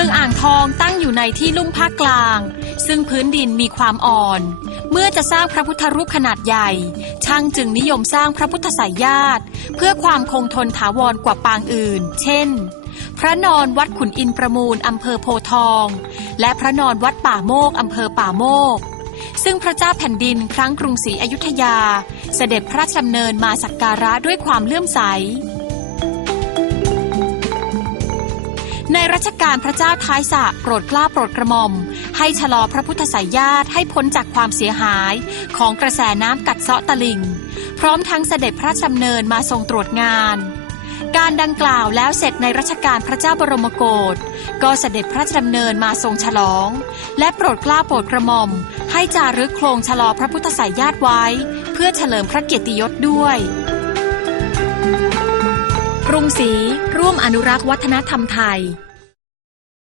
ืองอ่างทองตั้งอยู่ในที่ลุ่มภาคกลาง ซึ่งพื้นดินมีความอ่อน เมื่อจะสร้างพระพุทธรูปขนาดใหญ่ ช่างจึงนิยมสร้างพระพุทธสายญาติ เพื่อความคงทนถาวรกว่าปางอื่น เช่น พระนอนวัดขุนอินประมูลอำเภอโพทอง และพระนอนวัดป่าโมกอำเภอป่าโมก ซึ่งพระเจ้าแผ่นดินครั้งกรุงศรีอยุธยา เสด็จพระราชดำเนินมาสักการะด้วยความเลื่อมใส ในรัชกาลพระเจ้าท้ายสะโปรดกล้าโปรดกระหม่อม ให้ชะลอพระพุทธสายญาติให้พ้นจากความเสียหายของกระแสน้ำกัดเซาะตลิ่งพร้อมทั้งเสด็จพระราชดำเนินมาทรงตรวจงาน การดังกล่าวแล้วเสร็จในรัชกาลพระเจ้าบรมโกศก็เสด็จพระราชดำเนินมาทรงฉลอง และโปรดกล้าโปรดกระหม่อม ให้จารึกโครงชะลอพระพุทธสายญาติไว้ เพื่อเฉลิมพระเกียรติยศด้วย รุงศรีร่วมอนุรักษ์วัฒนธรรมไทย